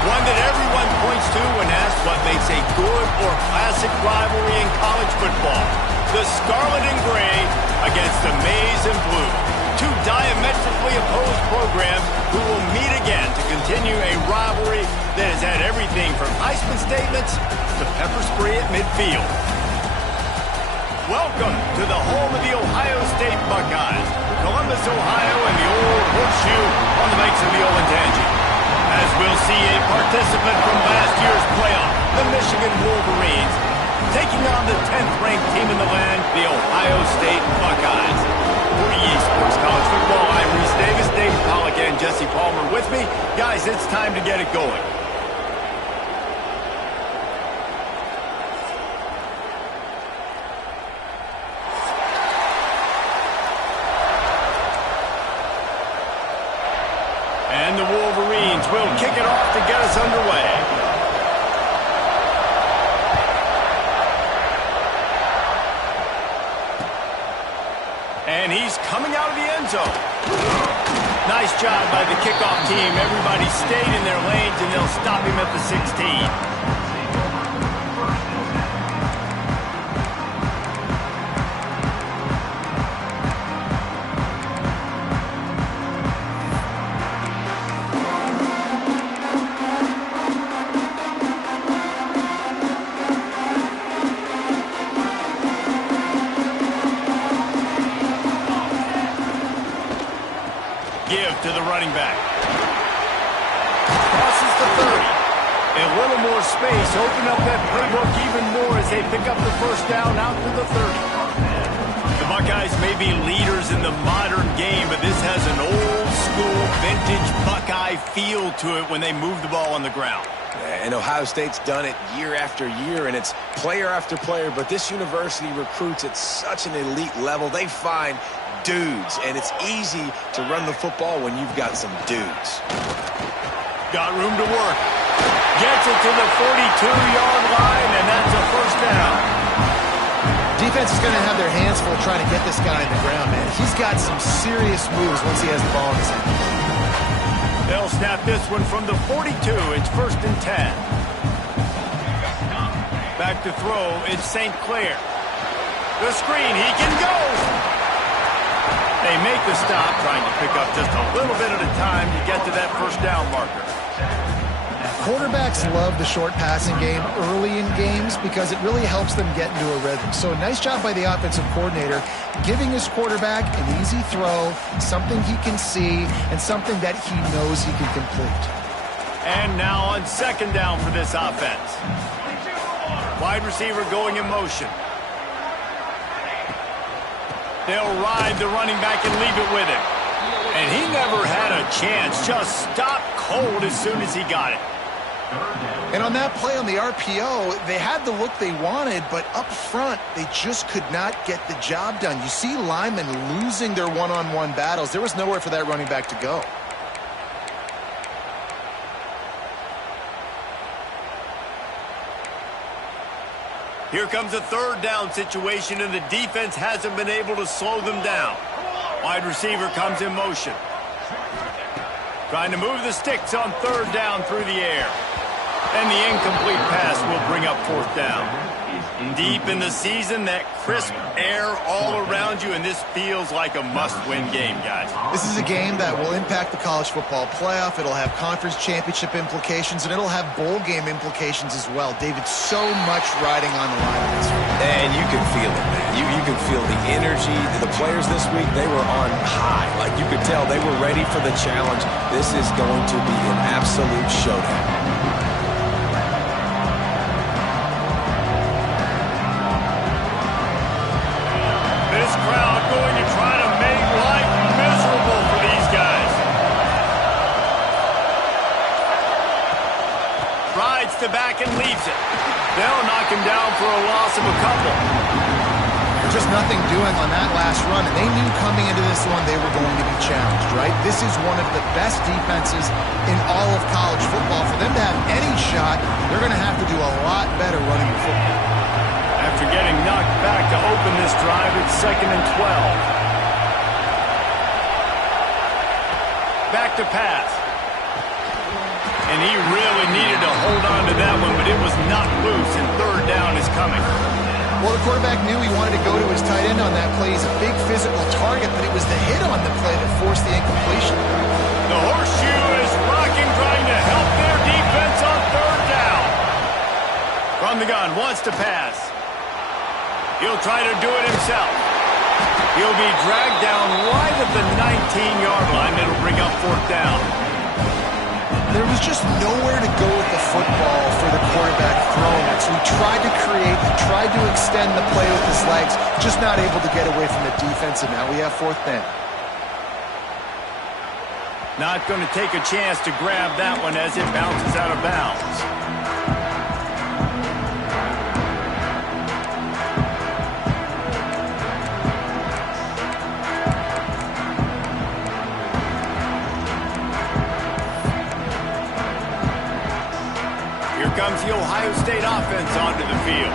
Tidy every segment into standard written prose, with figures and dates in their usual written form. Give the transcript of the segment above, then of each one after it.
One that everyone points to when asked what makes a good or classic rivalry in college football. The Scarlet and Gray against the Maize and Blue. Two diametrically opposed programs who will meet again to continue a rivalry that has had everything from Heisman statements to pepper spray at midfield. Welcome to the home of the Ohio State Buckeyes, Columbus, Ohio, and the old horseshoe on the banks of the Olentangy. As we'll see a participant from last year's playoff, the Michigan Wolverines, taking on the 10th-ranked team in the land, the Ohio State Buckeyes. For EA Sports College Football, I'm Reese Davis, David Pollack, and Jesse Palmer with me. Guys, it's time to get it going. And the Wolverines will kick it off to get us underway. And he's coming out of the end zone. Nice job by the kickoff team. Everybody stayed in their lanes, and they'll stop him at the 16. Give to the running back. Crosses the 30. A little more space. Open up that playbook even more as they pick up the first down out to the 30. The Buckeyes may be leaders in the modern game, but this has an old-school, vintage Buckeye feel to it when they move the ball on the ground. And Ohio State's done it year after year, and it's player after player, but this university recruits at such an elite level. They find dudes, and it's easy to run the football when you've got some dudes. Got room to work. Gets it to the 42-yard line, and that's a first down. Defense is going to have their hands full trying to get this guy in the ground, man. He's got some serious moves once he has the ball in his hand. They'll snap this one from the 42. It's 1st and 10. Back to throw. It's St. Clair. The screen. He can go. They make the stop, trying to pick up just a little bit at a time to get to that first down marker. Quarterbacks love the short passing game early in games because it really helps them get into a rhythm. So nice job by the offensive coordinator giving his quarterback an easy throw, something he can see, and something that he knows he can complete. And now on 2nd down for this offense. Wide receiver going in motion. They'll ride the running back and leave it with him. And he never had a chance. Just stopped cold as soon as he got it. And on that play on the RPO, they had the look they wanted, but up front, they just could not get the job done. You see linemen losing their one-on-one battles. There was nowhere for that running back to go. Here comes a 3rd down situation, and the defense hasn't been able to slow them down. Wide receiver comes in motion. Trying to move the sticks on 3rd down through the air. And the incomplete pass will bring up 4th down. Deep in the season, that crisp air all around you, and this feels like a must-win game, guys. This is a game that will impact the college football playoff. It'll have conference championship implications, and it'll have bowl game implications as well. David, so much riding on the line in this one. And you can feel it, man. You can feel the energy. The players this week, they were on high. Like you could tell, they were ready for the challenge. This is going to be an absolute showdown. Crowd going to try to make life miserable for these guys. Rides to back and leaves it. They'll knock him down for a loss of a couple. Just nothing doing on that last run, and they knew coming into this one they were going to be challenged, right? This is one of the best defenses in all of college football. For them to have any shot, they're going to have to do a lot better running the football. After getting knocked back to open this drive, it's 2nd and 12. Back to pass. And he really needed to hold on to that one, but it was not loose, and third down is coming. Well, the quarterback knew he wanted to go to his tight end on that play. He's a big physical target, but it was the hit on the play that forced the incompletion. The horseshoe is rocking, trying to help their defense on third down. From the gun, wants to pass. He'll try to do it himself. He'll be dragged down right at the 19-yard line. It'll bring up fourth down. There was just nowhere to go with the football for the quarterback throwing it. So he tried to create, he tried to extend the play with his legs, just not able to get away from the defense, and now we have fourth down. Not going to take a chance to grab that one as it bounces out of bounds. Comes the Ohio State offense onto the field.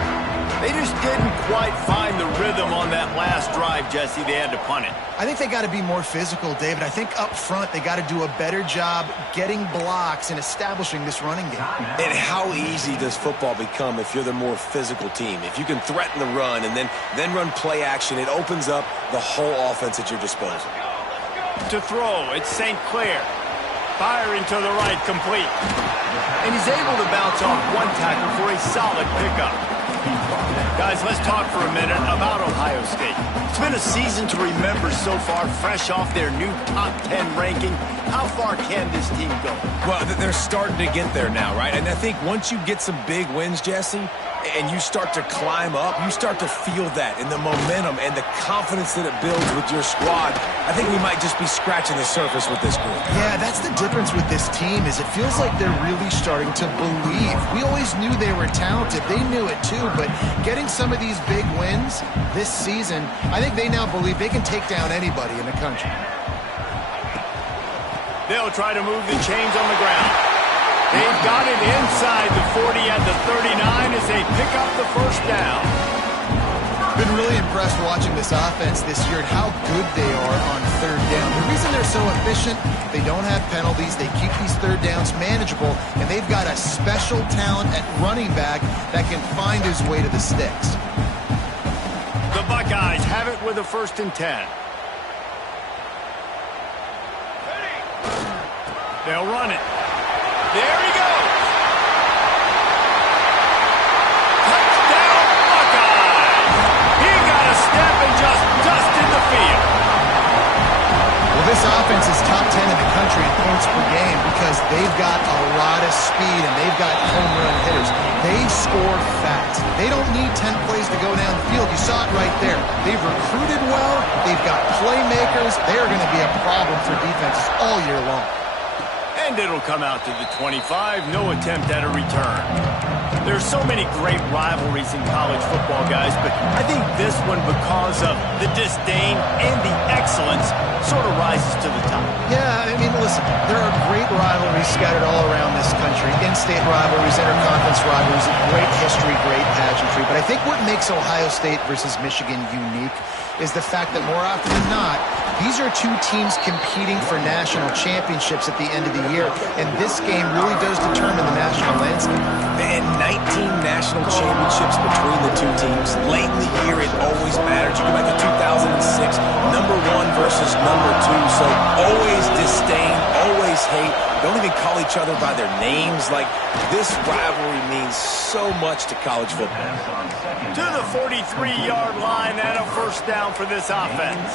They just didn't quite find the rhythm on that last drive, Jesse. They had to punt it. I think they got to be more physical, David. I think up front they got to do a better job getting blocks and establishing this running game. And how easy does football become if you're the more physical team? If you can threaten the run and then run play action, it opens up the whole offense at your disposal. To throw, it's St. Clair. Firing to the right, complete. And he's able to bounce off one tackle for a solid pickup. Guys, let's talk for a minute about Ohio State. It's been a season to remember so far, fresh off their new top 10 ranking. How far can this team go? Well, they're starting to get there now, right? And I think once you get some big wins, Jesse, and you start to climb up, you start to feel that and the momentum and the confidence that it builds with your squad. I think we might just be scratching the surface with this group. Yeah, that's the difference with this team is it feels like they're really starting to believe. We always knew they were talented. They knew it too, but getting some of these big wins this season, I think they now believe they can take down anybody in the country. They'll try to move the chains on the ground. They've got it inside the 40 at the 39 as they pick up the first down. Been really impressed watching this offense this year and how good they are on third down. The reason they're so efficient, they don't have penalties, they keep these third downs manageable, and they've got a special talent at running back that can find his way to the sticks. The Buckeyes have it with a 1st and 10. They'll run it. There he goes. Touchdown, Buckeyes. He got a step and just dusted the field. Well, this offense is top 10 in the country in points per game because they've got a lot of speed and they've got home run hitters. They score fast. They don't need 10 plays to go down the field. You saw it right there. They've recruited well. They've got playmakers. They are going to be a problem for defenses all year long. And it'll come out to the 25. No attempt at a return. There's so many great rivalries in college football, guys, but I think this one, because of the disdain and the excellence, sort of rises to the top. Yeah, I mean, listen, there are great rivalries scattered all around this country. In-state rivalries, interconference rivalries, great history, great pageantry. But I think what makes Ohio State versus Michigan unique is the fact that more often than not, these are two teams competing for national championships at the end of the year, and this game really does determine the national landscape. And 19 national championships between the two teams. Late in the year, it always mattered. You go back to 2006, number 1 versus number 2, so always disdain, always hate. Don't even call each other by their names. Like, this rivalry means so much to college football. To the 43-yard line and a 1st down for this offense.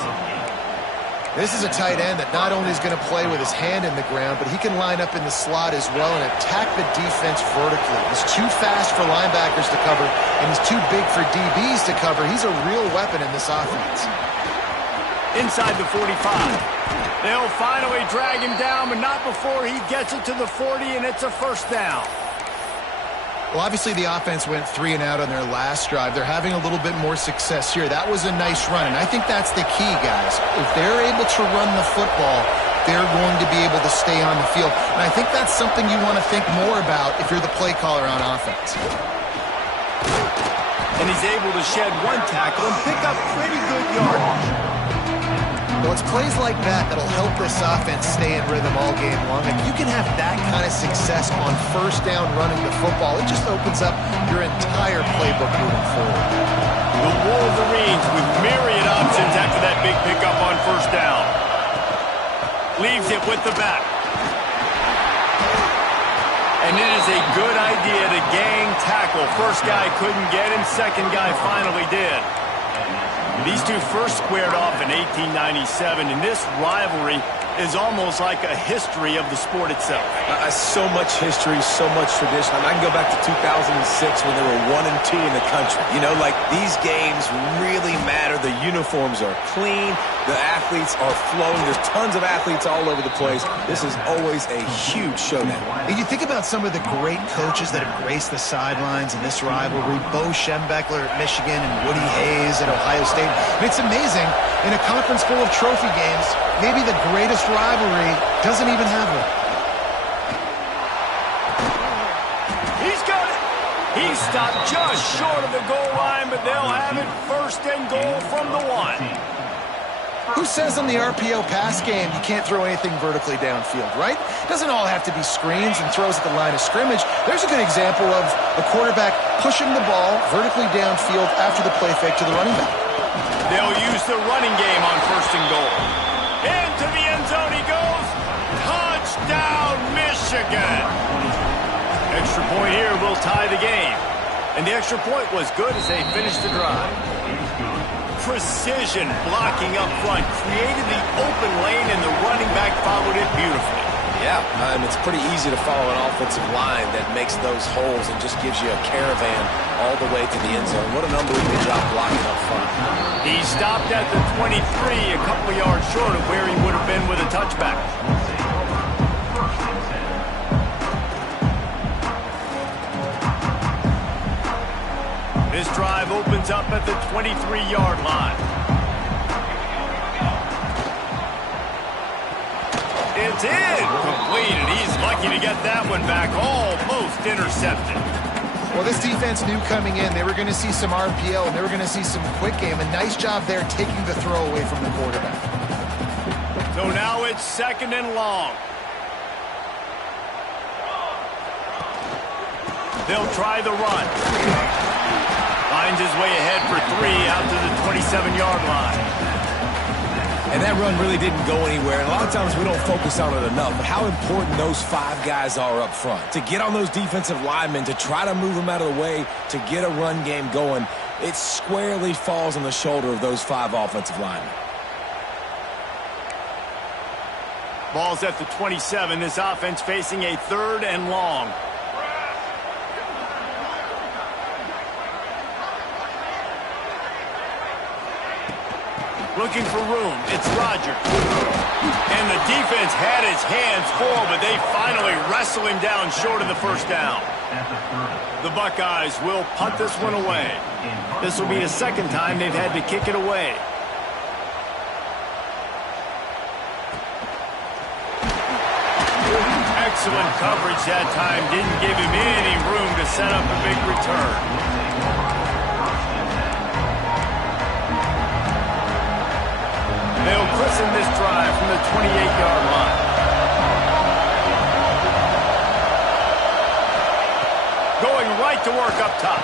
This is a tight end that not only is going to play with his hand in the ground, but he can line up in the slot as well and attack the defense vertically. He's too fast for linebackers to cover, and he's too big for DBs to cover. He's a real weapon in this offense. Inside the 45. They'll finally drag him down, but not before he gets it to the 40, and it's a 1st down. Well, obviously the offense went 3 and out on their last drive. They're having a little bit more success here. That was a nice run, and I think that's the key, guys. If they're able to run the football, they're going to be able to stay on the field. And I think that's something you want to think more about if you're the play caller on offense. And he's able to shed one tackle and pick up pretty good yardage. The Well, it's plays like that that'll help this offense stay in rhythm all game long. If you can have that kind of success on first down running the football, it just opens up your entire playbook moving forward. The Wolverines with myriad options after that big pickup on first down. Leaves it with the back. And it is a good idea to gang tackle. First guy couldn't get him, second guy finally did. These two first squared off in 1897, and this rivalry is almost like a history of the sport itself. So much history, so much tradition. I can go back to 2006 when they were 1-2 in the country. You know, like, these games really matter. The uniforms are clean. The athletes are flowing. There's tons of athletes all over the place. This is always a huge showdown. And you think about some of the great coaches that have graced the sidelines in this rivalry. Bo Schembechler at Michigan and Woody Hayes at Ohio State. And it's amazing, in a conference full of trophy games, maybe the greatest rivalry doesn't even have one. He's got it. He stopped just short of the goal line, but they'll have it first and goal from the 1. Who says in the RPO pass game you can't throw anything vertically downfield, right? Doesn't all have to be screens and throws at the line of scrimmage. There's a good example of the quarterback pushing the ball vertically downfield after the play fake to the running back. They'll use the running game on first and goal. Into the end zone he goes. Touchdown, Michigan. Extra point here will tie the game. And the extra point was good as they finished the drive. Precision blocking up front created the open lane, and the running back followed it beautifully. Yeah, it's pretty easy to follow an offensive line that makes those holes and just gives you a caravan all the way to the end zone. What an unbelievable job blocking up front. He stopped at the 23, a couple of yards short of where he would have been with a touchback. This drive opens up at the 23-yard line. It's in. Completed. He's lucky to get that one back. Almost intercepted. Well, this defense knew coming in they were going to see some RPO and they were going to see some quick game. A nice job there taking the throw away from the quarterback. So now it's second and long. They'll try the run. Finds his way ahead for 3 out to the 27-yard line. And that run really didn't go anywhere. And a lot of times we don't focus on it enough. But how important those 5 guys are up front. To get on those defensive linemen, to try to move them out of the way, to get a run game going, it squarely falls on the shoulder of those 5 offensive linemen. Ball's at the 27. This offense facing a 3rd and long. Looking for room. It's Rodgers. And the defense had his hands full, but they finally wrestle him down short of the first down. The Buckeyes will punt this one away. This will be the second time they've had to kick it away. Excellent coverage that time. Didn't give him any room to set up a big return. They'll christen this drive from the 28-yard line. Going right to work up top.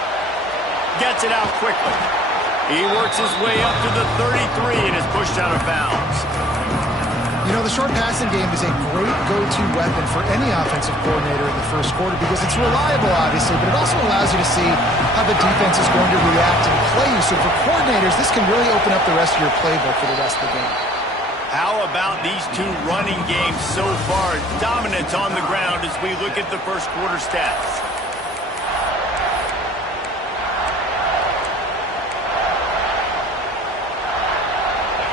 Gets it out quickly. He works his way up to the 33 and is pushed out of bounds. You know, the short passing game is a great go-to weapon for any offensive coordinator in the first quarter because it's reliable, obviously, but it also allows you to see how the defense is going to react and play you. So for coordinators, this can really open up the rest of your playbook for the rest of the game. How about these two running games so far? Dominance on the ground as we look at the first quarter stats.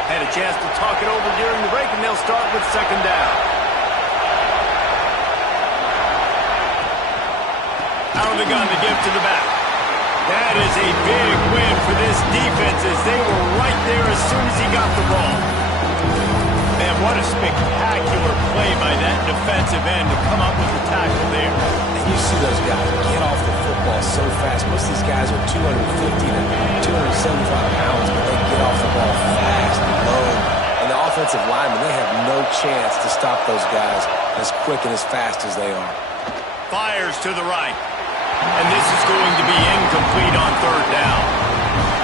Had a chance to talk it over during the break, and they'll start with second down. Out of the gun to give to the back. That is a big win for this defense as they were right there as soon as he got the ball. Man, what a spectacular play by that defensive end to come up with the tackle there. And you see those guys get off the football so fast. Most of these guys are 250 to 275 pounds, but they get off the ball fast and low. And the offensive offensive linemen, they have no chance to stop those guys as quick and as fast as they are. Fires to the right. And this is going to be incomplete on third down.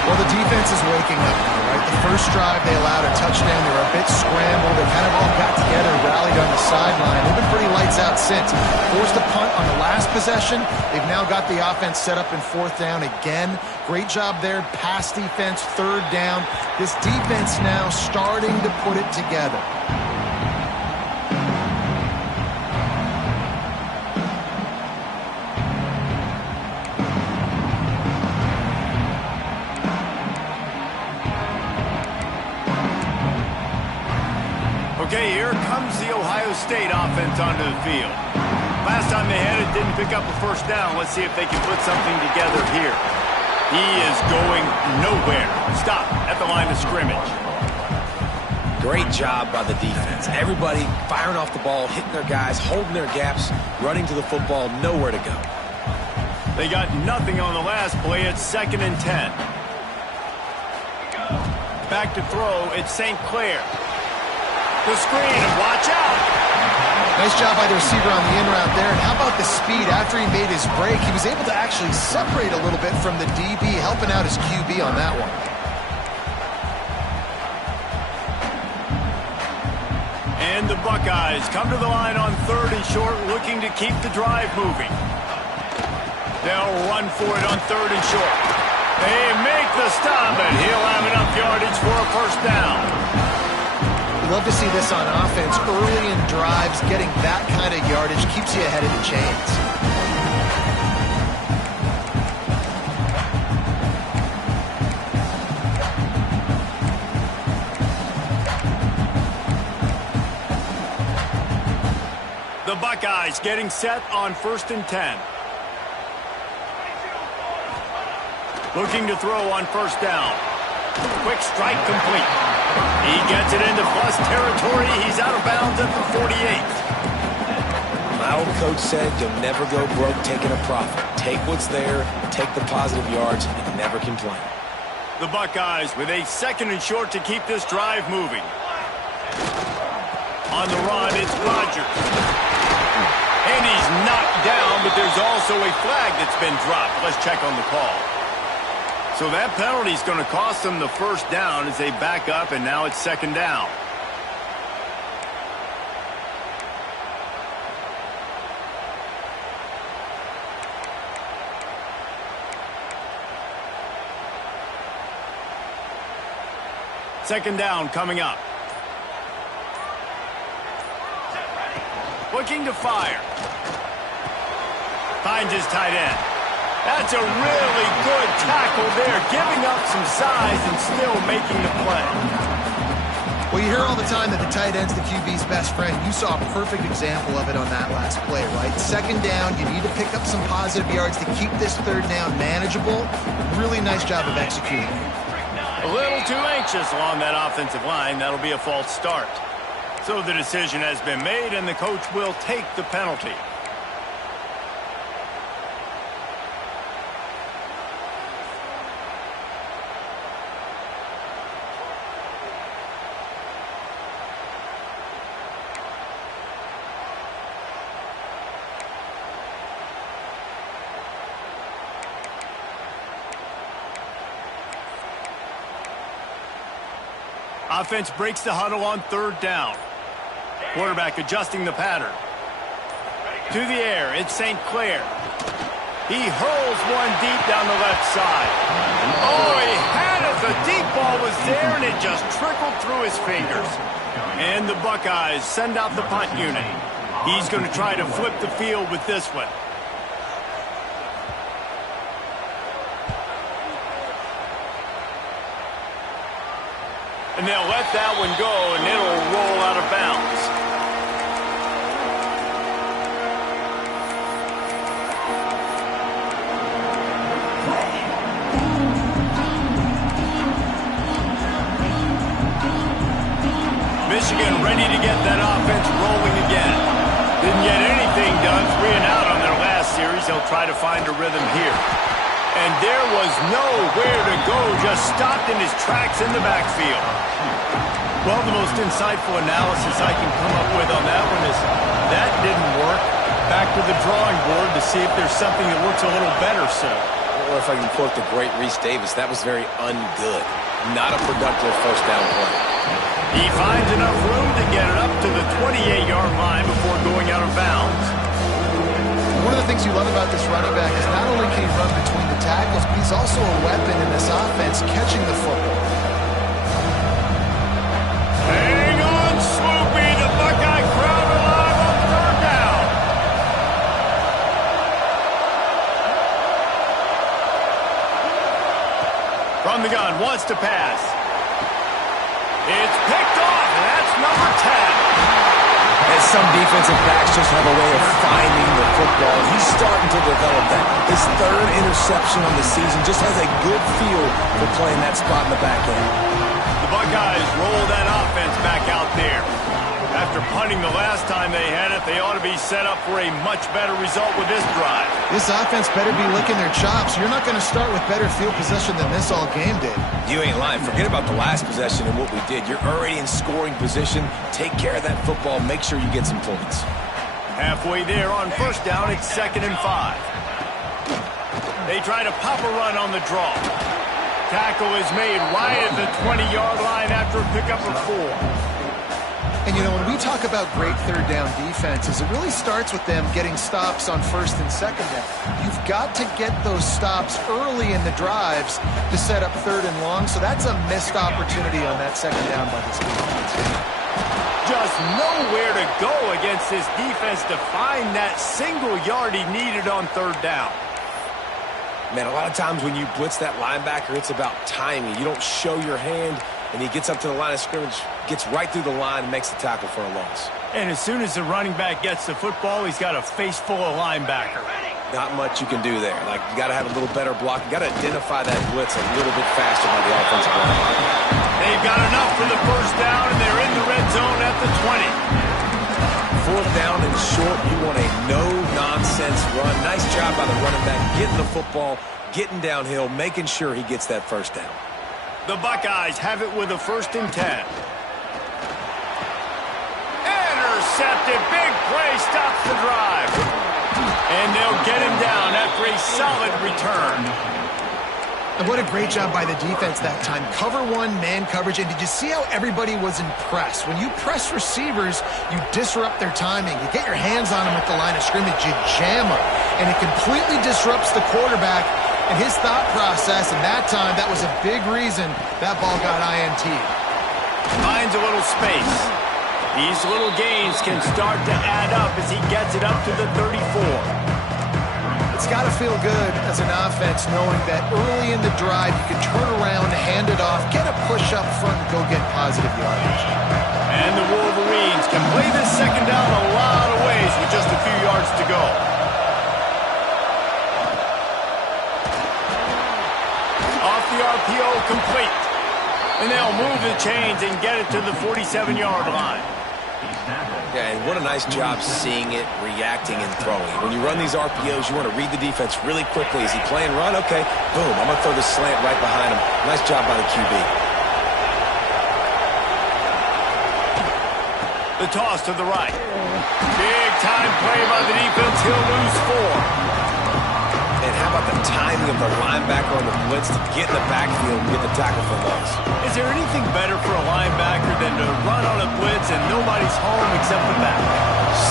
Well, the defense is waking up now, right? The first drive, they allowed a touchdown. They were a bit scrambled. They kind of all got together, rallied on the sideline. They've been pretty lights out since. Forced a punt on the last possession. They've now got the offense set up in fourth down again. Great job there. Pass defense, third down. This defense now starting to put it together. Okay, here comes the Ohio State offense onto the field. Last time they had it, didn't pick up a first down. Let's see if they can put something together here. He is going nowhere. Stop at the line of scrimmage. Great job by the defense. Everybody firing off the ball, hitting their guys, holding their gaps, running to the football, nowhere to go. They got nothing on the last play. It's 2nd and 10. Back to throw. It's St. Clair. The screen, and watch out. Nice job by the receiver on the in route there. And how about the speed? After he made his break, he was able to actually separate a little bit from the DB, helping out his QB on that one. And the Buckeyes come to the line on 3rd and short, looking to keep the drive moving. They'll run for it on 3rd and short. They make the stop, and he'll have enough yardage for a first down. Love to see this on offense. Early in drives, getting that kind of yardage keeps you ahead of the chains. The Buckeyes getting set on 1st and 10. Looking to throw on first down. Quick strike complete. He gets it into plus territory. He's out of bounds at the 48th. My old coach said you'll never go broke taking a profit. Take what's there, take the positive yards, and never complain. The Buckeyes with a 2nd and short to keep this drive moving. On the run, it's Rodgers. And he's knocked down, but there's also a flag that's been dropped. Let's check on the call. So that penalty is going to cost them the first down as they back up, and now it's 2nd down. Second down coming up. Looking to fire. Finds his tight end. That's a really good tackle there, giving up some size and still making the play. Well, you hear all the time that the tight end's the QB's best friend. You saw a perfect example of it on that last play, right? 2nd down, you need to pick up some positive yards to keep this 3rd down manageable. Really nice job of executing. A little too anxious along that offensive line. That'll be a false start. So the decision has been made, and the coach will take the penalty. Offense breaks the huddle on 3rd down. Quarterback adjusting the pattern. To the air, it's St. Clair. He hurls one deep down the left side. Oh, he had it. The deep ball was there, and it just trickled through his fingers. And the Buckeyes send out the punt unit. He's going to try to flip the field with this one. And they'll let that one go, and it'll roll out of bounds. Michigan ready to get that offense rolling again. Didn't get anything done, 3 and out on their last series. They'll try to find a rhythm here. And there was nowhere to go, just stopped in his tracks in the backfield. Well, the most insightful analysis I can come up with on that one is that didn't work. Back to the drawing board to see if there's something that works a little better, sir. Or if I can quote the great Reese Davis, that was very ungood. Not a productive first down play. He finds enough room to get it up to the 28-yard line before going out of bounds. One of the things you love about this running back is not only can he run between the tackles, but he's also a weapon in this offense catching the football. Hang on, Swoopy, the Buckeye crowd alive on third down. From the gun, wants to pass. It's picked off, and that's number 10. And some defensive backs just have a way of finding the football. He's starting to develop that. His third interception on the season just has a good feel for playing that spot in the back end. The Buckeyes roll that offense back out there. After punting the last time they had it, they ought to be set up for a much better result with this drive. This offense better be licking their chops. You're not going to start with better field possession than this all game did. You ain't lying. Forget about the last possession and what we did. You're already in scoring position. Take care of that football. Make sure you get some points. Halfway there on first down, it's 2nd and 5. They try to pop a run on the draw. Tackle is made right at the 20-yard line after a pickup of 4. And, you know, when we talk about great third down defenses, it really starts with them getting stops on first and second down. You've got to get those stops early in the drives to set up third and long, so that's a missed opportunity on that second down by this defense. Just nowhere to go against this defense to find that single yard he needed on third down. Man, a lot of times when you blitz that linebacker, it's about timing. You don't show your hand, and he gets up to the line of scrimmage, gets right through the line, and makes the tackle for a loss. And as soon as the running back gets the football, he's got a face full of linebacker. Not much you can do there. Like, you got to have a little better block. You got to identify that blitz a little bit faster by the offensive line. They've got enough for the first down, and they're in the red zone at the 20. Fourth down and short, you want a no-nonsense run. Nice job by the running back, getting the football, getting downhill, making sure he gets that first down. The Buckeyes have it with a 1st and 10. Intercepted, big play, stops the drive. And they'll get him down after a solid return. And what a great job by the defense that time. Cover one, man coverage. And did you see how everybody was impressed? When you press receivers, you disrupt their timing. You get your hands on them at the line of scrimmage. You jam them. And it completely disrupts the quarterback and his thought process. And that time, that was a big reason that ball got INT. Finds a little space. These little gains can start to add up as he gets it up to the 34. It's got to feel good as an offense knowing that early in the drive you can turn around, hand it off, get a push up front, and go get positive yardage. And the Wolverines can play this second down a lot of ways with just a few yards to go. Off the RPO, complete. And they'll move the chains and get it to the 47-yard line. Yeah, and what a nice job seeing it, reacting, and throwing. When you run these RPOs, you want to read the defense really quickly. Is he playing run? Okay, boom, I'm going to throw the slant right behind him. Nice job by the QB. The toss to the right. Big time play by the defense. He'll lose 4. And how about the timing of the linebacker on the blitz to get in the backfield and get the tackle for loss? Is there anything better for a linebacker than to run on a blitz and nobody's home except the back?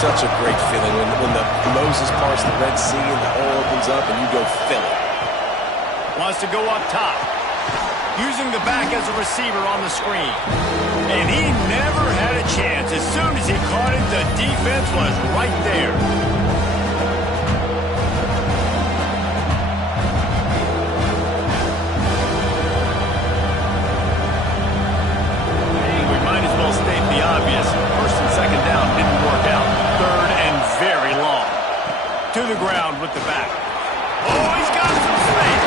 Such a great feeling when the Moses parts the Red Sea and the hole opens up and you go fill it. Wants to go up top. Using the back as a receiver on the screen. And he never had a chance. As soon as he caught it, the defense was right there. State the obvious. First and second down didn't work out. Third and very long. To the ground with the back. Oh, he's got some space.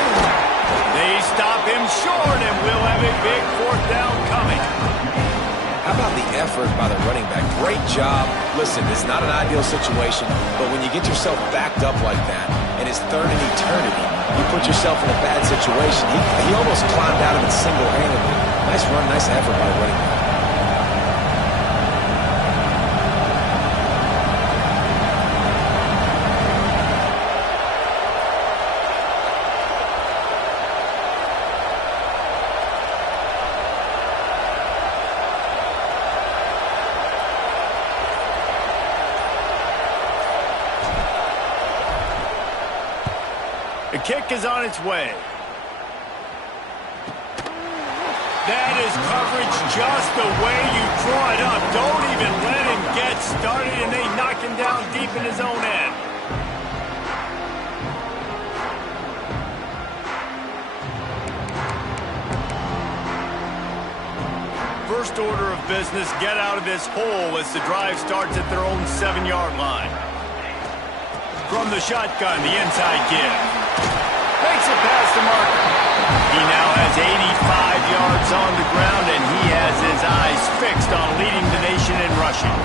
They stop him short, and we'll have a big 4th down coming. How about the effort by the running back? Great job. Listen, it's not an ideal situation, but when you get yourself backed up like that and his third in eternity. You put yourself in a bad situation. He almost climbed out of it single-handedly. Nice run, nice effort by the running back. The kick is on its way. That is coverage just the way you draw it up. Don't even let him get started, and they knock him down deep in his own end. First order of business, get out of this hole as the drive starts at their own 7-yard line. From the shotgun, the inside give. Makes it past the marker. He now has 85 yards on the ground, and he has his eyes fixed on leading the nation in rushing.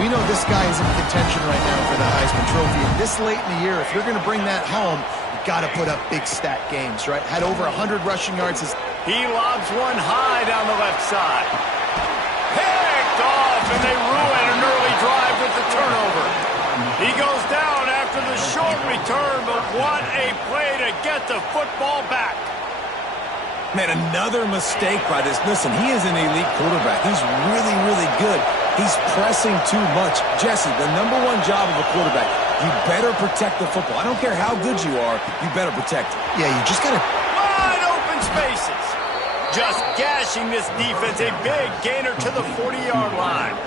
We know this guy is in contention right now for the Heisman Trophy. And this late in the year, if you're going to bring that home, you've got to put up big stat games, right? Had over 100 rushing yards. He lobs one high down the left side. Picked off, and they ruin an early drive with the turnover. He goes down after the short return, but what a play to get the football back. Man, another mistake by this. Listen, he is an elite quarterback. He's really, really good. He's pressing too much. Jesse, the #1 job of a quarterback, you better protect the football. I don't care how good you are, you better protect it. Yeah, you just got to... Wide open spaces. Just gashing this defense. A big gainer to the 40-yard line.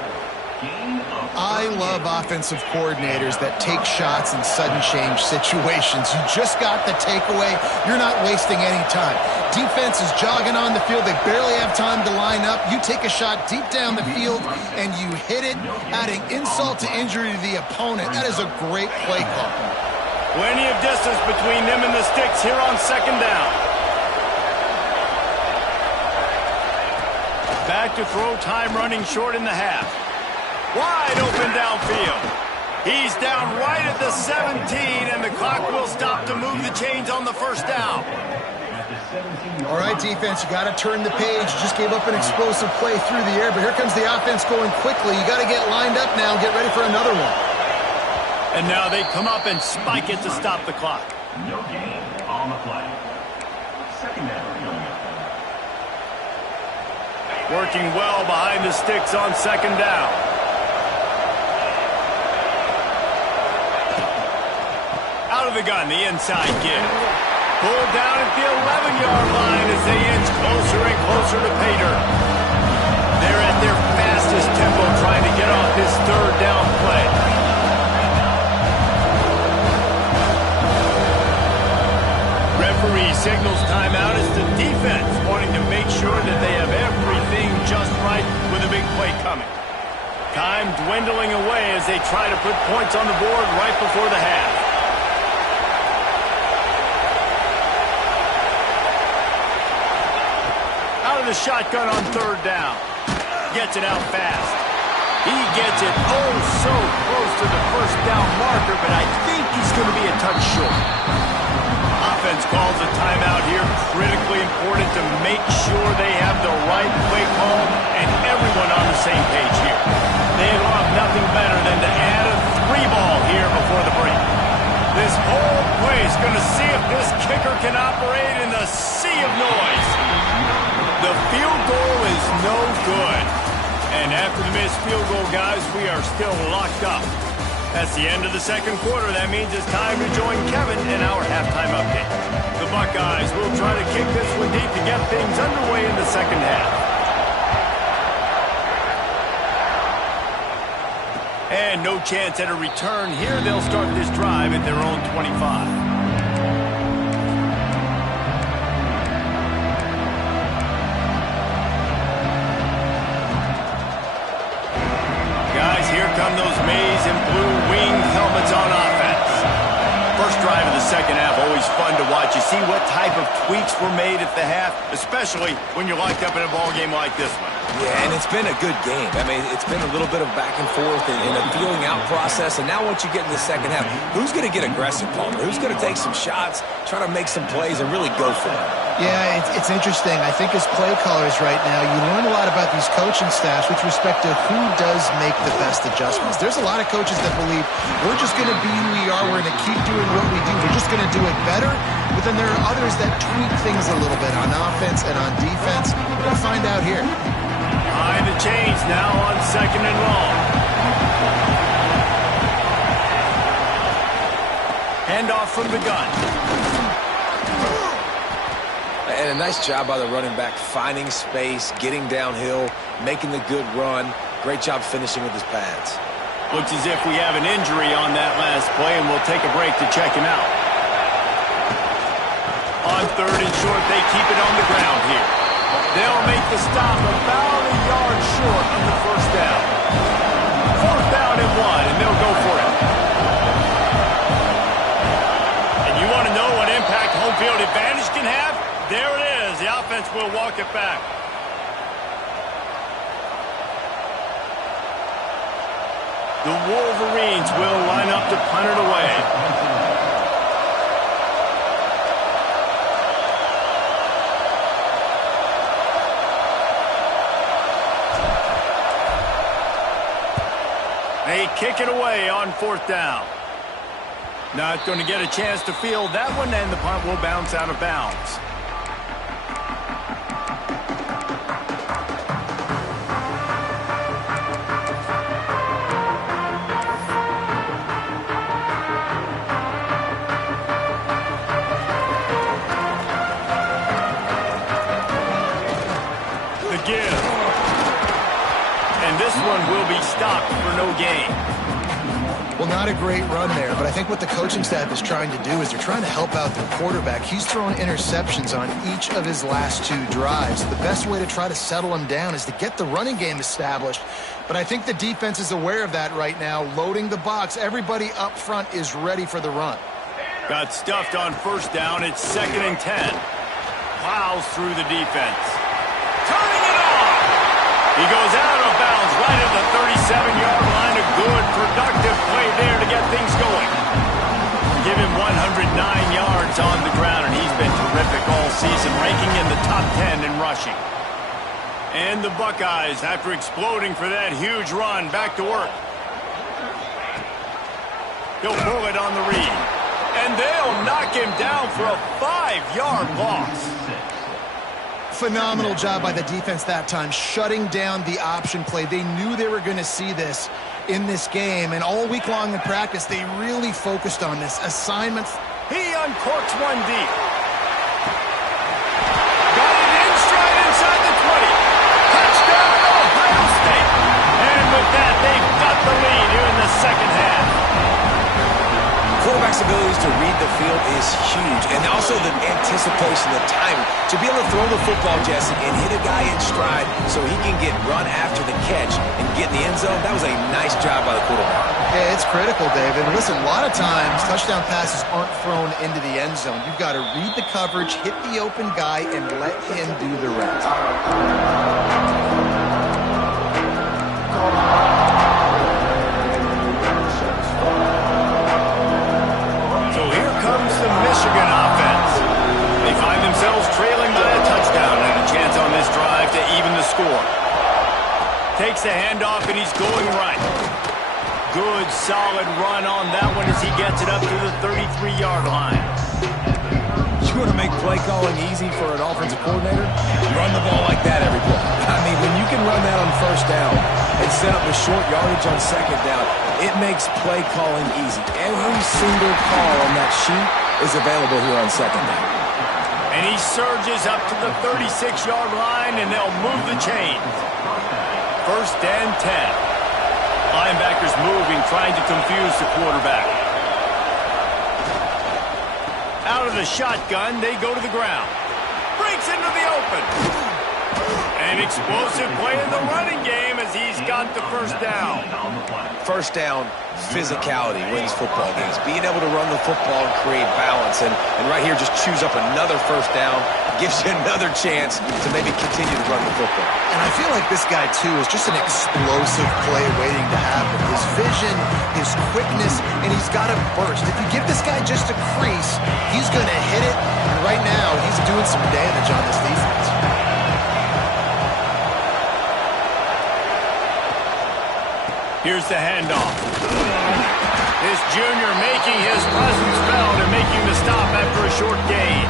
I love offensive coordinators that take shots in sudden change situations. You just got the takeaway. You're not wasting any time. Defense is jogging on the field. They barely have time to line up. You take a shot deep down the field, and you hit it, adding insult to injury to the opponent. That is a great play call. Plenty of distance between them and the sticks here on second down. Back to throw, time running short in the half. Wide open downfield. He's down right at the 17, and the clock will stop to move the chains on the first down. All right, defense, you got to turn the page. You just gave up an explosive play through the air, but here comes the offense going quickly. You got to get lined up now and get ready for another one. And now they come up and spike it to stop the clock. No gain on the play. Second down. Working well behind the sticks on second down. Out of the gun, the inside give. Pulled down at the 11-yard line as they inch closer and closer to pay dirt. They're at their fastest tempo trying to get off this third down play. Referee signals timeout as the defense wanting to make sure that they have everything just right with a big play coming. Time dwindling away as they try to put points on the board right before the half. Out of the shotgun on third down. Gets it out fast. He gets it oh so close to the first down marker, but I think he's going to be a touch short. Offense calls a timeout here. Critically important to make sure they have the right play call and everyone on the same page here. They love nothing better than to add a 3-ball here before the break. This whole play is going to see if this kicker can operate in the sea of noise. The field goal is no good. And after the missed field goal, guys, we are still locked up. That's the end of the second quarter. That means it's time to join Kevin in our halftime update. The Buckeyes will try to kick this one deep to get things underway in the second half. And no chance at a return here. They'll start this drive at their own 25. Here come those maize and blue winged helmets on offense. First drive of the second half, always fun to watch. You see what type of tweaks were made at the half, especially when you're locked up in a ball game like this one. Yeah, and it's been a good game. I mean, it's been a little bit of back and forth and a feeling out process. And now once you get in the second half, who's going to get aggressive, Palmer? Who's going to take some shots, try to make some plays, and really go for it? Yeah, it's interesting. I think as play callers right now, you learn a lot about these coaching staffs with respect to who does make the best adjustments. There's a lot of coaches that believe we're just going to be who we are. We're going to keep doing what we do. We're just going to do it better. But then there are others that tweak things a little bit on offense and on defense. We're going to find out here. Behind the chains now on 2nd and long. Handoff from the gun. And a nice job by the running back, finding space, getting downhill, making the good run. Great job finishing with his pads. Looks as if we have an injury on that last play, and we'll take a break to check him out. On 3rd and short, they keep it on the ground here. They'll make the stop about a yard short of the first down. 4th down and 1, and they'll go for it. And you want to know what impact home field advantage can have? There it is. The offense will walk it back. The Wolverines will line up to punt it away. They kick it away on 4th down. Not going to get a chance to field that one, and the punt will bounce out of bounds. The give. And this one will be stopped for no gain. Well, not a great run there, but I think what the coaching staff is trying to do is they're trying to help out their quarterback. He's thrown interceptions on each of his last 2 drives. The best way to try to settle him down is to get the running game established. But I think the defense is aware of that right now, loading the box. Everybody up front is ready for the run. Got stuffed on 1st down. It's 2nd and 10. Plows through the defense. Turning it on! He goes out of bounds right at the 37-yard line. A good, productive play there to get things going. Give him 109 yards on the ground, and he's been terrific all season, ranking in the top 10 in rushing. And the Buckeyes, after exploding for that huge run, back to work. He'll pull it on the read. And they'll knock him down for a 5-yard loss. Phenomenal job by the defense that time, shutting down the option play. They knew they were going to see this in this game, and all week long in practice, they really focused on this. Assignments. He uncorks one deep. Got it in stride inside the 20. Touchdown, Ohio State. And with that, they've got the lead here in the second half. Quarterback's abilities to read the field is huge, and also the anticipation, the timing, to be able to throw the football, Jesse, and hit a guy in stride so he can get run after the catch and get in the end zone. That was a nice job by the quarterback. Yeah, it's critical, David. Listen, a lot of times touchdown passes aren't thrown into the end zone. You've got to read the coverage, hit the open guy, and let him do the rest. Michigan offense. They find themselves trailing by a touchdown and a chance on this drive to even the score. Takes the handoff and he's going right. Good, solid run on that one as he gets it up to the 33-yard line. You want to make play calling easy for an offensive coordinator? Run the ball like that every play. I mean, when you can run that on 1st down and set up a short yardage on 2nd down, it makes play calling easy. Every single call on that sheet is available here on 2nd down. And he surges up to the 36-yard line, and they'll move the chains. 1st and 10. Linebackers moving, trying to confuse the quarterback. Out of the shotgun, they go to the ground. Breaks into the open. An explosive play in the running game as he's got the first down. First down, physicality wins football games. Being able to run the football and create balance. And right here, just choose up another first down. Gives you another chance to maybe continue to run the football. And I feel like this guy, too, is just an explosive play waiting to happen. His vision, his quickness, and he's got a burst. If you give this guy just a crease, he's going to hit it. And right now, he's doing some damage on this defense. Here's the handoff. This junior making his presence felt and making the stop after a short gain.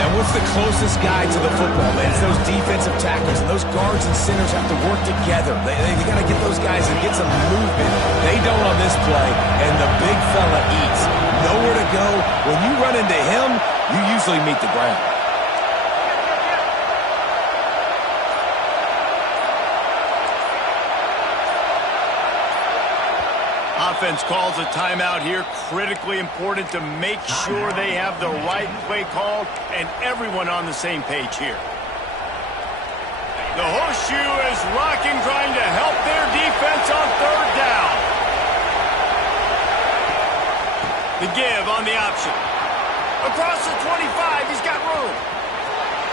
And what's the closest guy to the football, man? It's those defensive tackles, and those guards and centers have to work together. They got to get those guys and get some movement. They don't on this play, and the big fella eats. Nowhere to go. When you run into him, you usually meet the ground. Offense calls a timeout here. Critically important to make sure they have the right play called and everyone on the same page here. The horseshoe is rocking, trying to help their defense on third down. The give on the option. Across the 25, he's got room.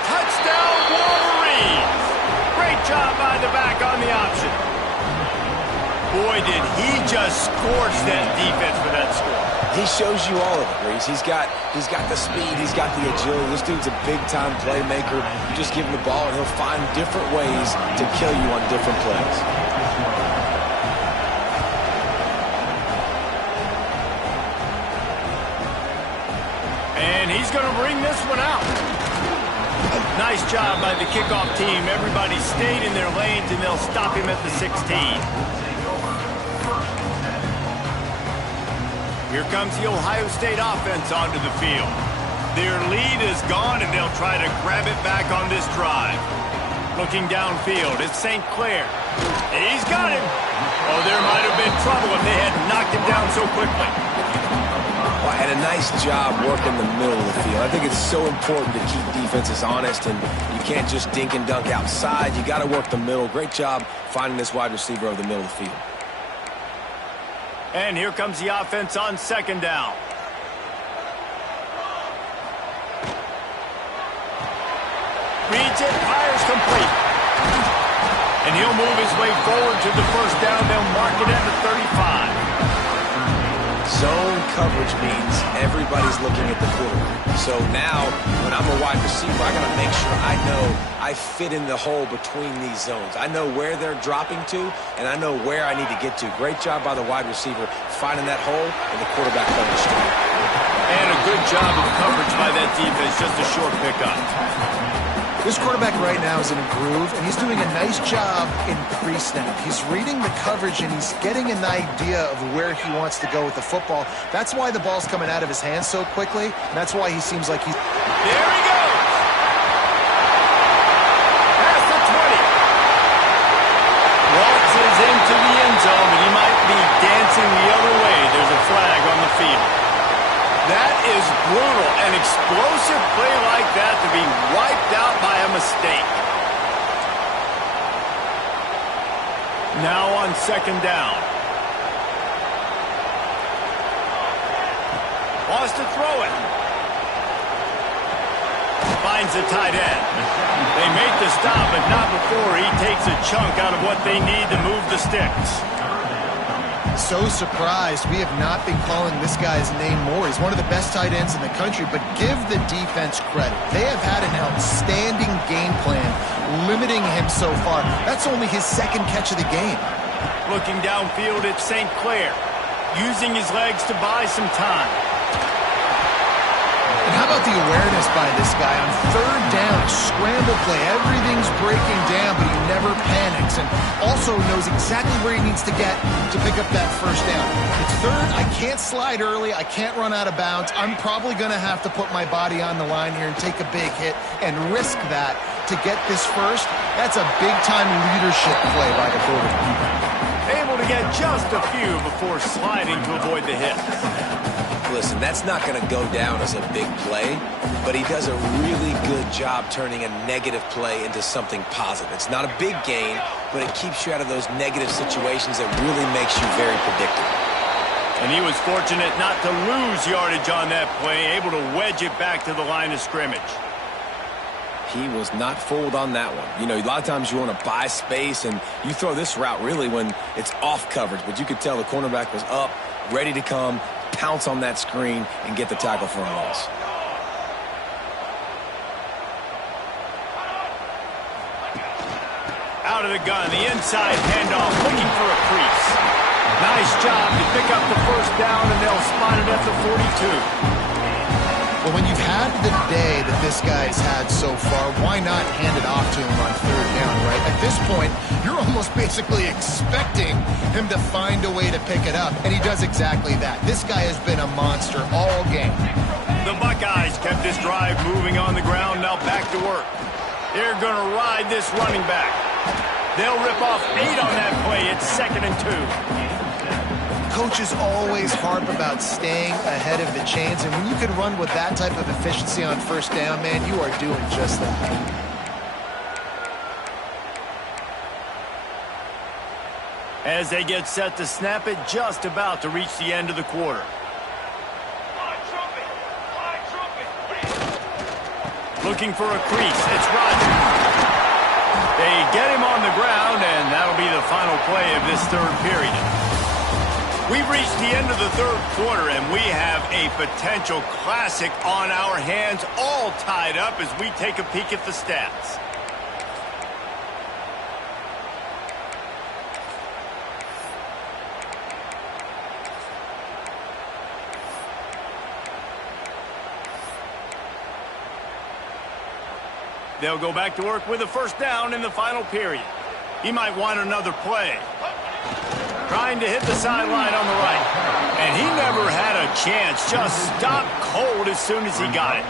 Touchdown, Wolverines. Great job by the back on the option. Boy, did he just scorch that defense for that score. He shows you all of it, Reese. He's got the speed, he's got the agility. This dude's a big-time playmaker. You just give him the ball, and he'll find different ways to kill you on different plays. And he's going to bring this one out. Nice job by the kickoff team. Everybody stayed in their lanes, and they'll stop him at the 16. Here comes the Ohio State offense onto the field. Their lead is gone, and they'll try to grab it back on this drive. Looking downfield, it's St. Clair. He's got him. Oh, there might have been trouble if they had knocked him down so quickly. Well, and a nice job working the middle of the field. I think it's so important to keep defenses honest, and you can't just dink and dunk outside. You got to work the middle. Great job finding this wide receiver over the middle of the field. And here comes the offense on second down. Reads it, fires complete. And he'll move his way forward to the first down. They'll mark it at the 35. Zone coverage means everybody's looking at the quarterback. So now, when I'm a wide receiver, I got to make sure I know I fit in the hole between these zones. I know where they're dropping to, and I know where I need to get to. Great job by the wide receiver finding that hole, and the quarterback playing the straight. And a good job of coverage by that defense, just a short pickup. This quarterback right now is in a groove, and he's doing a nice job in pre-snap. He's reading the coverage, and he's getting an idea of where he wants to go with the football. That's why the ball's coming out of his hands so quickly, and that's why he seems like he's... There he goes! Past the 20. Waltzes into the end zone, but he might be dancing the other way. There's a flag on the field. That is brutal. An explosive play like that to be wiped out by a mistake. Now on second down. Wants to throw it. Finds the tight end. They make the stop, but not before he takes a chunk out of what they need to move the sticks. So surprised we have not been calling this guy's name more. He's one of the best tight ends in the country, but give the defense credit. They have had an outstanding game plan limiting him so far. That's only his second catch of the game. Looking downfield at St. Clair, using his legs to buy some time. And how about the awareness by this guy on third down, scramble play. Everything's breaking down, but he never panics and also knows exactly where he needs to get to pick up that first down. It's third. I can't slide early. I can't run out of bounds. I'm probably going to have to put my body on the line here and take a big hit and risk that to get this first. That's a big-time leadership play by the quarterback. Able to get just a few before sliding to avoid the hit. listen, that's not going to go down as a big play, but he does a really good job turning a negative play into something positive. It's not a big gain, but it keeps you out of those negative situations that really makes you very predictable. And he was fortunate not to lose yardage on that play, able to wedge it back to the line of scrimmage. He was not fooled on that one. You know, a lot of times you want to buy space, and you throw this route really when it's off coverage. But you could tell the cornerback was up, ready to come, pounce on that screen, and get the tackle for a loss. Out of the gun, the inside handoff, looking for a crease. Nice job to pick up the first down, and they'll spot it at the 42. Well, when you've had the day that this guy's had so far, why not hand it off to him on third down, right? At this point, you're almost basically expecting him to find a way to pick it up, and he does exactly that. This guy has been a monster all game. The Buckeyes kept this drive moving on the ground, now back to work. They're going to ride this running back. They'll rip off 8 on that play. It's 2nd and 2. Coaches always harp about staying ahead of the chains, and when you can run with that type of efficiency on first down, man, you are doing just that. As they get set to snap it, just about to reach the end of the quarter. Looking for a crease. It's Rodgers. They get him on the ground, and that'll be the final play of this third period. We've reached the end of the third quarter, and we have a potential classic on our hands, all tied up as we take a peek at the stats. They'll go back to work with a first down in the final period. He might want another play. Trying to hit the sideline on the right. And he never had a chance. Just stopped cold as soon as he got it.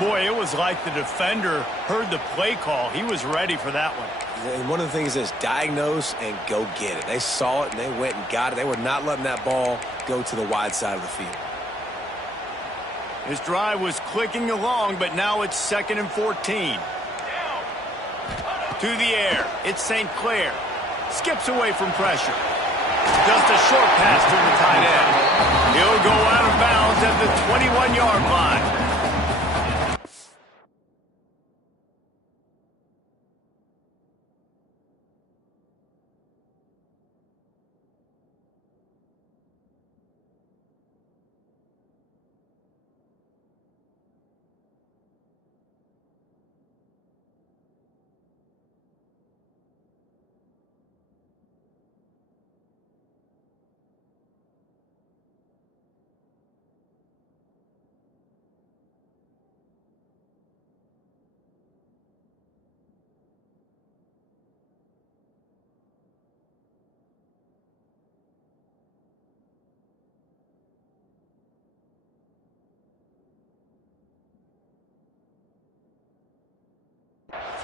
Boy, it was like the defender heard the play call. He was ready for that one. And one of the things is diagnose and go get it. They saw it, and they went and got it. They were not letting that ball go to the wide side of the field. His drive was clicking along, but now it's 2nd and 14. To the air. It's St. Clair. Skips away from pressure. Just a short pass to the tight end. He'll go out of bounds at the 21-yard line.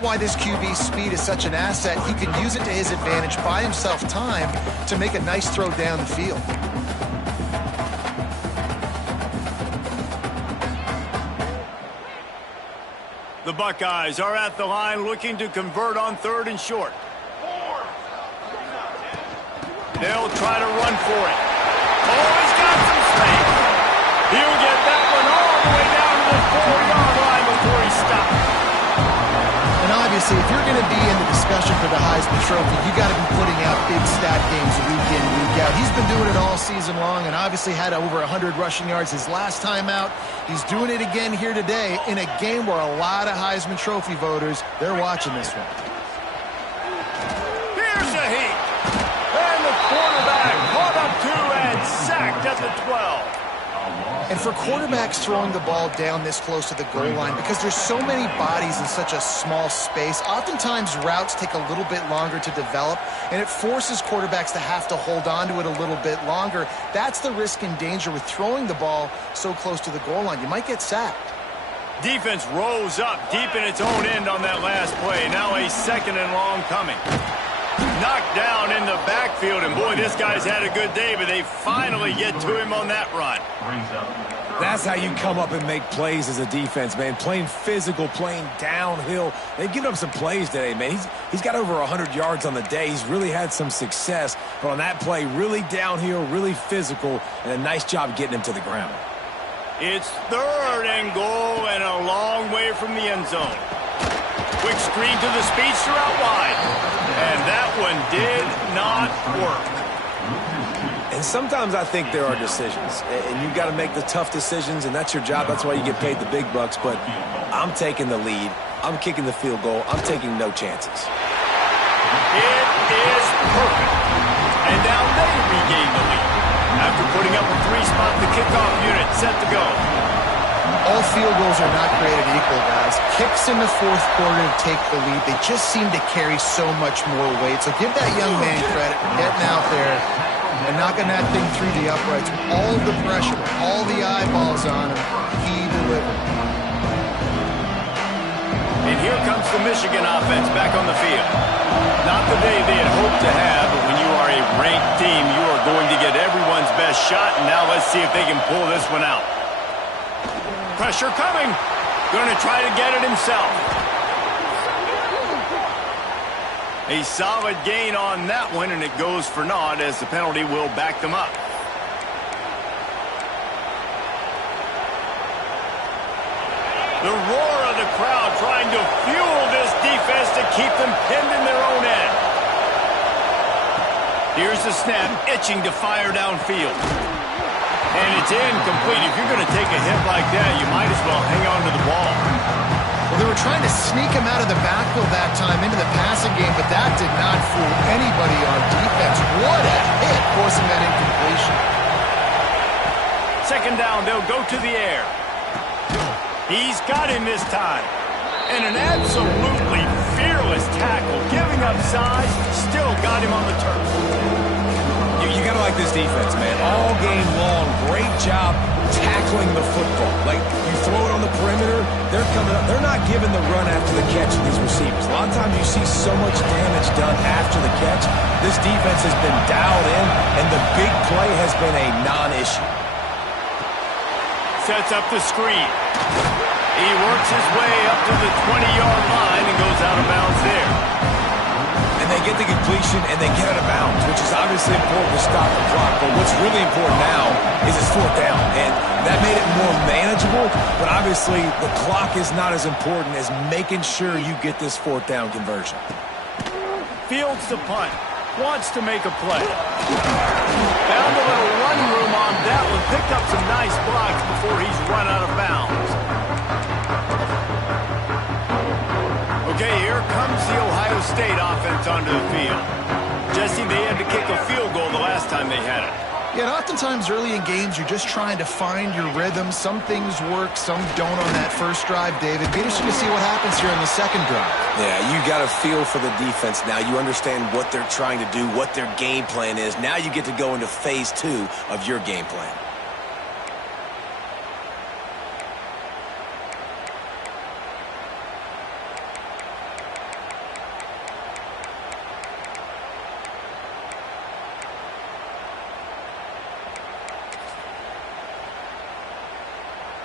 Why this QB's speed is such an asset. He can use it to his advantage, buy himself time to make a nice throw down the field. The Buckeyes are at the line looking to convert on 3rd and short. They'll try to run for it. Oh, he's got some space. He'll get that one all the way down to the 4-yard line before he stops. And obviously, if you're going to be in the discussion for the Heisman Trophy, you got to be putting out big stat games week in, week out. He's been doing it all season long and obviously had over 100 rushing yards his last time out. He's doing it again here today in a game where a lot of Heisman Trophy voters, they're watching this one. Here's a heat. And the quarterback caught up to and sacked at the 12. And for quarterbacks throwing the ball down this close to the goal line, because there's so many bodies in such a small space, oftentimes routes take a little bit longer to develop, and it forces quarterbacks to have to hold on to it a little bit longer. That's the risk and danger with throwing the ball so close to the goal line. You might get sacked. Defense rose up deep in its own end on that last play. Now a 2nd and long coming. knocked down in the backfield, and boy, this guy's had a good day, but they finally get to him on that run. Brings up. That's how you come up and make plays as a defense, man. Playing physical, playing downhill. They've given up some plays today, man. He's got over 100 yards on the day. He's really had some success. But on that play, really downhill, really physical, and a nice job getting him to the ground. It's 3rd and goal and a long way from the end zone. Quick screen to the speedster out wide. And that one did not work. And sometimes I think there are decisions, and you've got to make the tough decisions, and that's your job. That's why you get paid the big bucks. But I'm taking the lead. I'm kicking the field goal. I'm taking no chances. It is perfect. And now they regain the lead. After putting up a 3-spot, the kickoff unit set to go. All field goals are not created equal, guys. Kicks in the 4th quarter to take the lead. They just seem to carry so much more weight. So give that young man credit for getting out there and knocking that thing through the uprights. All the pressure, all the eyeballs on him, he delivered. And here comes the Michigan offense back on the field. Not the day they had hoped to have, but when you are a ranked team, you are going to get everyone's best shot. And now let's see if they can pull this one out. Pressure coming. Going to try to get it himself. A solid gain on that one, and it goes for naught as the penalty will back them up. The roar of the crowd trying to fuel this defense to keep them pinned in their own end. Here's the snap, itching to fire downfield. And it's incomplete. If you're going to take a hit like that, you might as well hang on to the ball. Well, they were trying to sneak him out of the backfield that time into the passing game, but that did not fool anybody on defense. What a hit, forcing that incompletion. 2nd down, they'll go to the air. He's got him this time. And an absolutely fearless tackle, giving up size, still got him on the turf. You got to like this defense, man. All game long, great job tackling the football. Like, you throw it on the perimeter, they're coming up. They're not giving the run after the catch to these receivers. A lot of times you see so much damage done after the catch. This defense has been dialed in, and the big play has been a non-issue. Sets up the screen. He works his way up to the 20-yard line and goes out of bounds there. And they get the completion and they get out of bounds, which is obviously important to stop the clock. But what's really important now is it's 4th down. And that made it more manageable, but obviously the clock is not as important as making sure you get this 4th down conversion. Fields the punt. Wants to make a play. Found a little run room on that one. Picked up some nice blocks before he's run out of bounds. Okay, here comes the Ohio State offense onto the field. Jesse, they had to kick a field goal the last time they had it. Yeah, and oftentimes early in games, you're just trying to find your rhythm. Some things work, some don't on that first drive, David. Be interesting to see what happens here in the 2nd drive. Yeah, you got a feel for the defense now. You understand what they're trying to do, what their game plan is. Now you get to go into phase 2 of your game plan.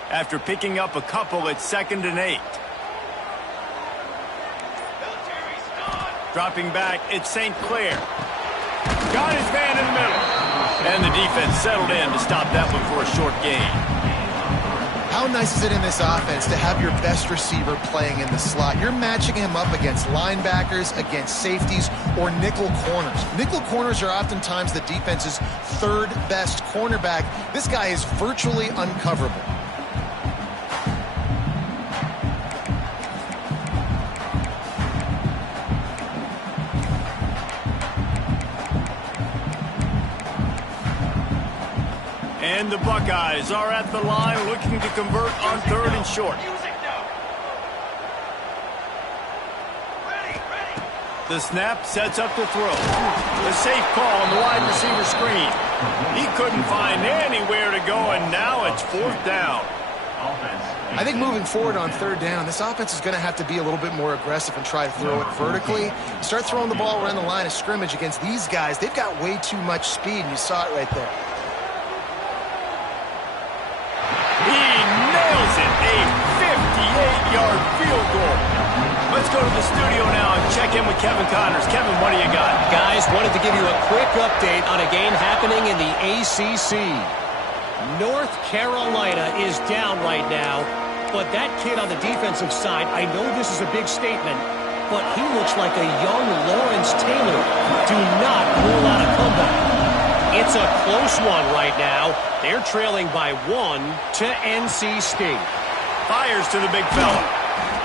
After picking up a couple, it's 2nd and 8. Dropping back, it's St. Clair. Got his man in the middle. And the defense settled in to stop that one for a short gain. How nice is it in this offense to have your best receiver playing in the slot? You're matching him up against linebackers, against safeties, or nickel corners. Nickel corners are oftentimes the defense's 3rd best cornerback. This guy is virtually uncoverable. And the Buckeyes are at the line looking to convert on 3rd and short. The snap sets up the throw. The safe call on the wide receiver screen. He couldn't find anywhere to go, and now it's 4th down. I think moving forward on third down, this offense is going to have to be a little bit more aggressive and try to throw it vertically. Start throwing the ball around the line of scrimmage against these guys. They've got way too much speed, and you saw it right there. He nails it, a 58-yard field goal. Let's go to the studio now and check in with Kevin Connors. Kevin, what do you got? Guys, wanted to give you a quick update on a game happening in the ACC. North Carolina is down right now, but that kid on the defensive side, I know this is a big statement, but he looks like a young Lawrence Taylor. Do not rule out a comeback. It's a close one right now. They're trailing by 1 to NC State. Fires to the big fella.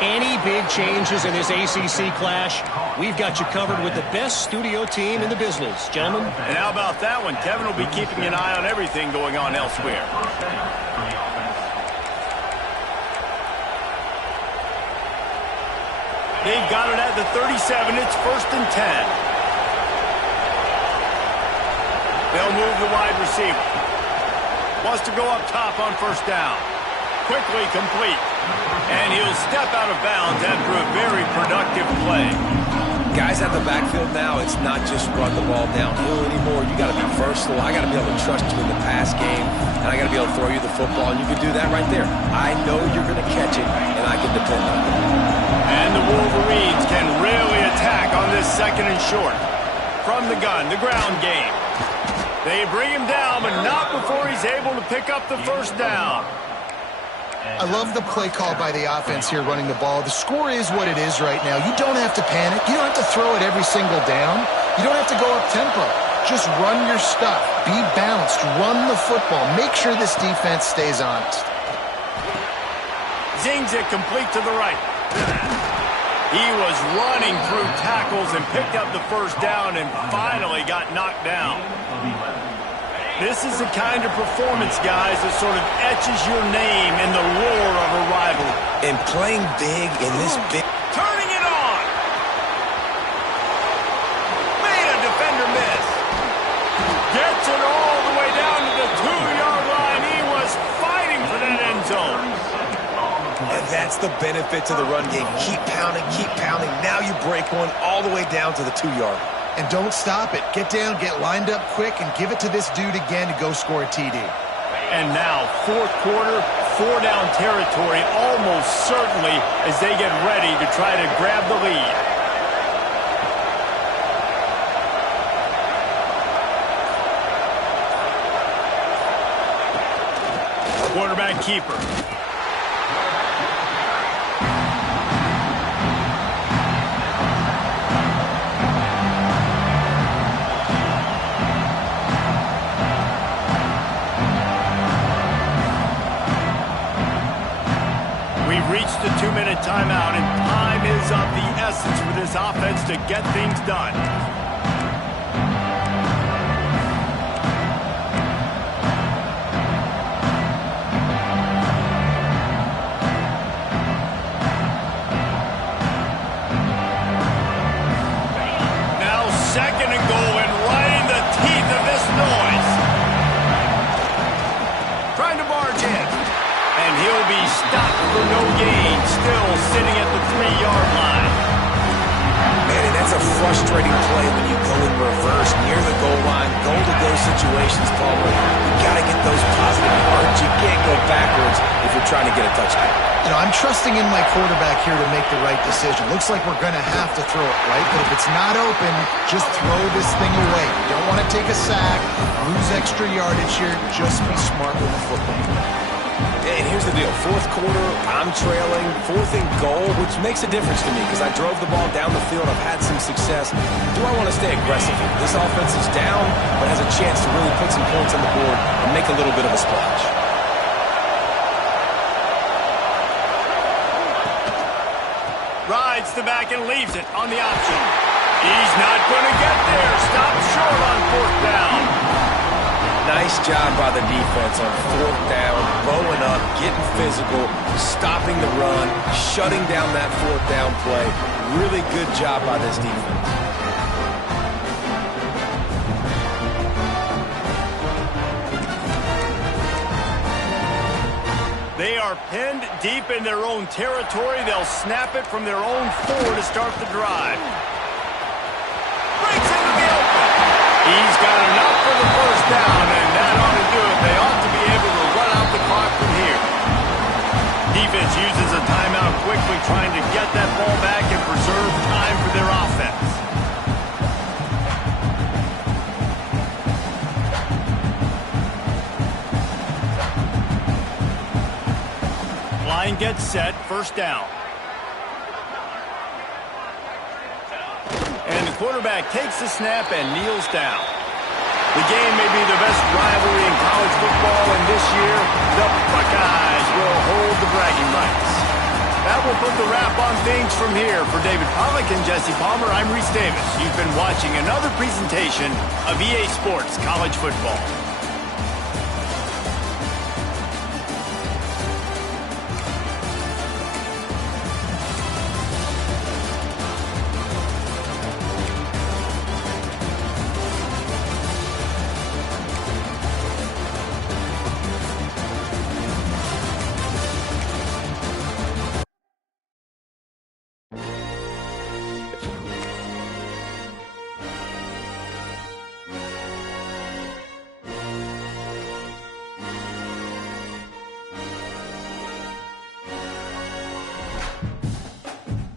Any big changes in this ACC clash, we've got you covered with the best studio team in the business, gentlemen. And how about that one? Kevin will be keeping an eye on everything going on elsewhere. They've got it at the 37. It's 1st and 10. They'll move the wide receiver. Wants to go up top on 1st down. Quickly complete. And he'll step out of bounds after a very productive play. Guys at the backfield now, it's not just run the ball downhill anymore. You got to be versatile. I got to be able to trust you in the pass game, and I got to be able to throw you the football, and you can do that right there. I know you're going to catch it, and I can depend on it. And the Wolverines can really attack on this 2nd and short. From the gun, the ground game. They bring him down, but not before he's able to pick up the 1st down. I love the play call by the offense here running the ball. The score is what it is right now. You don't have to panic. You don't have to throw it every single down. You don't have to go up tempo. Just run your stuff. Be balanced. Run the football. Make sure this defense stays honest. Zings it complete to the right. He was running through tackles and picked up the 1st down and finally got knocked down. This is the kind of performance, guys, that sort of etches your name in the lore of a rivalry. And playing big in this big... Turning it on! Made a defender miss. Gets it all the way down to the 2-yard line. He was fighting for that end zone. And that's the benefit to the run game. Keep pounding, keep pounding. Now you break one all the way down to the 2-yard. And don't stop it. Get down, get lined up quick, and give it to this dude again to go score a TD. And now, 4th quarter, 4-down territory, almost certainly as they get ready to try to grab the lead. Quarterback keeper. Reached the 2-minute timeout, and time is of the essence for this offense to get things done. Now 2nd and goal, and right in the teeth of this noise. Trying to barge in. And he'll be stopped for no gain, still sitting at the 3-yard line. Man, and that's a frustrating play when you go in reverse near the goal line, goal-to-go situations, Paul. You got to get those positive yards. You can't go backwards if you're trying to get a touchdown. You know, I'm trusting in my quarterback here to make the right decision. Looks like we're going to have to throw it, right? But if it's not open, just throw this thing away. You don't want to take a sack, lose extra yardage here. Just be smart with the football. And here's the deal. 4th quarter, I'm trailing. 4th and goal, which makes a difference to me because I drove the ball down the field. I've had some success. Do I want to stay aggressive here? This offense is down, but has a chance to really put some points on the board and make a little bit of a splash. Rides the back and leaves it on the option. He's not going to get there. Stopped short on 4th down. Nice job by the defense on 4th down, bowing up, getting physical, stopping the run, shutting down that 4th down play. Really good job by this defense. They are pinned deep in their own territory. They'll snap it from their own 4 to start the drive. Breaks into the open. He's got enough for the first down, and that ought to do it. They ought to be able to run out the clock from here. Defense uses a timeout quickly, trying to get that ball back and preserve time for their offense. Line gets set, first down. And the quarterback takes the snap and kneels down. The game may be the best rivalry in college football, and this year, the Buckeyes will hold the bragging rights. That will put the wrap on things from here. For David Pollack and Jesse Palmer, I'm Reese Davis. You've been watching another presentation of EA Sports College Football.